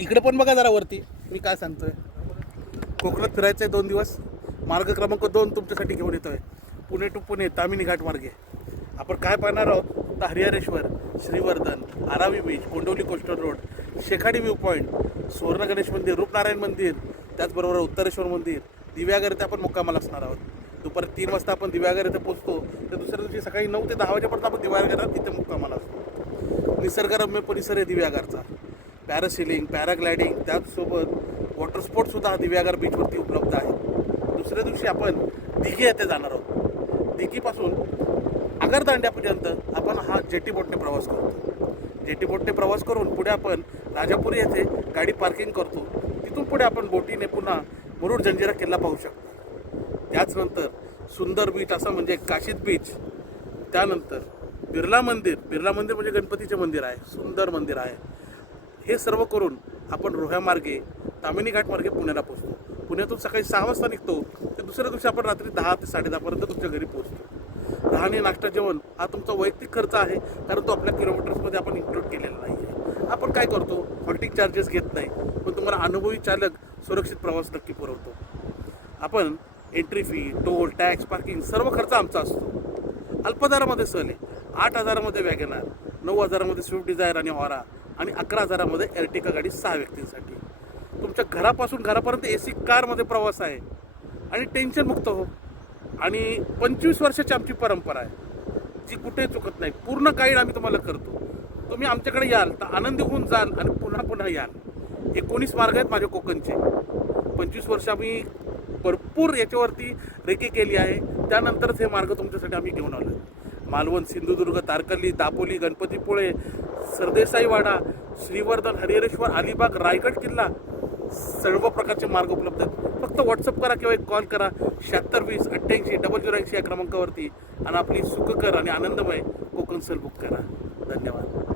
इकडे पण बघा जरा वरती, मी काय सांगतोय. कोकणात फिरायचं आहे 2 दिवस. मार्ग क्रमांक 2 तुमच्यासाठी घेऊन येतोय. पुणे टू पुणे तामिनी घाट मार्गे आपण काय पाहणार आहोत तर Harihareshwar, Shrivardhan, Aaravi beach, Kondvali coastal road, Shekhadi view point, Suvarna Ganesh मंदिर, रूपनारायण मंदिर, त्याचबरोबर उत्तरेश्वर मंदिर, दिव्यागर येथे आपण मुक्कामाला असणार आहोत. दुपारी 3 वाजता आपण दिव्यागर येथे पोहोचतो. तर दुसऱ्या दिवशी सकाळी 9 ते 10 वाजेपर्यंत आपण दिव्यागरात इथे मुक्कामाला असतो. निसर्गरम्य परिसर आहे दिव्यागरचा. पॅरासिलिंग, पॅराग्लायडिंग, त्याचसोबत वॉटर स्पोर्ट्ससुद्धा दिव्यागर बीचवरती उपलब्ध आहे. दुसऱ्या दिवशी आपण दिघी येथे जाणार आहोत. दिघीपासून आगरदांड्यापर्यंत आपण हा जेटी बोटने प्रवास करतो. जेटी बोटने प्रवास करून पुढे आपण राजापुरी येथे गाडी पार्किंग करतो. तिथून पुढे आपण बोटीने पुन्हा मुरुड जंजिरा किल्ला पाहू शकतो. त्याचनंतर सुंदर बीच असं म्हणजे काशीद बीच, त्यानंतर बिर्ला मंदिर म्हणजे गणपतीचे मंदिर आहे, सुंदर मंदिर आहे. हे सर्व करून आपण रोह्या मार्गे तामिनी घाट मार्गे पुण्याला पोहोचतो. पुण्यातून सकाळी 6 वाजता निघतो. तर दुसऱ्या दिवशी आपण रात्री 10 ते 10:30 पर्यंत तुमच्या घरी पोहोचतो. राहणे, नाश्ता, जेवण हा तुमचा वैयक्तिक खर्च आहे, कारण तो आपल्या किलोमीटर्समध्ये आपण इन्क्लूड केलेला नाही आहे. आपण काय करतो, हॉल्टिंग चार्जेस घेत नाही, पण तुम्हाला अनुभवी चालक सुरक्षित प्रवास नक्की पुरवतो. आपण entry fee, toll, tax, parking सर्व खर्च आमचा असतो. अल्पदरामध्ये सहल आहे. 8,000मध्ये वॅगनार, 9,000मध्ये स्विफ्ट डिझायर आणि ऑरा, आणि 11,000मध्ये एर्टिका गाडी 6 व्यक्तींसाठी. तुमच्या घरापर्यंत AC कारमध्ये प्रवास आहे आणि टेन्शनमुक्त हो. आणि 25 वर्षाची आमची परंपरा आहे, जी कुठे चुकत नाही. पूर्ण गाईड आम्ही तुम्हाला करतो. तुम्ही आमच्याकडे याल तर आनंदी होऊन जाल आणि पुन्हा पुन्हा याल. 19 मार्ग आहेत माझ्या कोकणचे. 25 वर्ष आम्ही भरपूर याच्यावरती रेकी केली आहे. त्यानंतरच हे मार्ग तुमच्यासाठी आम्ही घेऊन आलो. मालवण, सिंधुदुर्ग, तारकर्ली, दापोली, गणपतीपुळे, सरदेसाईवाडा, श्रीवर्धन, हरिहरेश्वर, अलिबाग, रायगड किल्ला, सर्व प्रकारचे मार्ग उपलब्ध आहेत. फक्त व्हॉट्सअप करा किंवा एक कॉल करा 7620 88 0080 या क्रमांकावरती, आणि आपली सुखकर आणि आनंदमय कोकण सहल बुक करा. धन्यवाद.